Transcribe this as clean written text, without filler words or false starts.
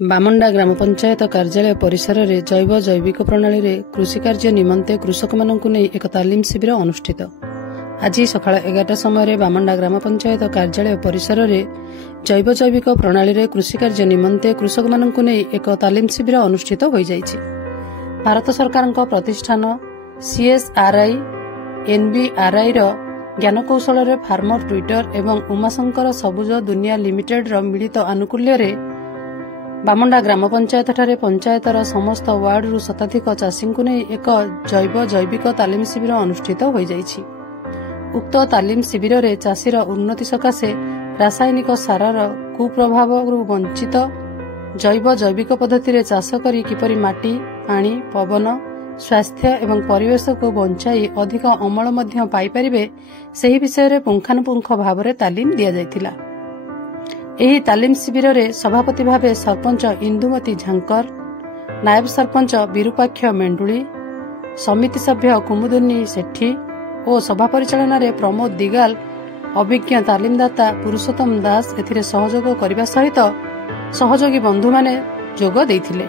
बामंडा ग्राम पंचायत कार्यालय परिसर में जैव जैविक प्रणाली रे कृषि कार्य निमंते कृषक मानक नहीं एक तालीम शिविर अनुष्ठित। आज सकाळ 11टा समय बामंडा ग्राम पंचायत कार्यालय परिसर में जैव जैविक प्रणाली रे कृषि कार्य निमंते कृषक मानक नहीं एक तालीम शिविर अनुष्ठित हो जाइछि। भारत सरकार प्रतिष्ठान CSRI NBRI रो ज्ञानकौशल रे फार्मर ट्विटर एवं उमाशंकर सबुज दुनिया लिमिटेड रो मिलित आनुकूल्य रे बामंडा ग्राम पंचायत ठारे पंचायतर समस्त वार्ड रु शताधिक चाषी को नहीं एक जैव जैविक तालीम शिविर अनुष्ठित हो जाइछि। उक्त तालीम शिविर रे चाषीर उन्नति सकाशे रासायनिक सारार कुप्रभाव वंचित जैव जैविक पद्धति रे चाष करी किपरि माटी पानी पवन स्वास्थ्य एवं परिवेश को बंचाई अधिक अमल मध्य पाई परिबे सेही विषय रे पुंखानुपुंख भाव रे तालीम दिया जायतिला। एही तालीम शिविर रे सभापति भावे सरपंच इंदुमती झांकर, नायब सरपंच विरूपाक्ष मेंडुली, समिति सभ्य कुमुदुनी सेठी और सभा परिचालन रे प्रमोद दिगाल, अभिज्ञ तालीमदाता पुरुषोत्तम दास एथिरे सहयोग करने सहित सहयोगी बंधु माने जोग देइथिले।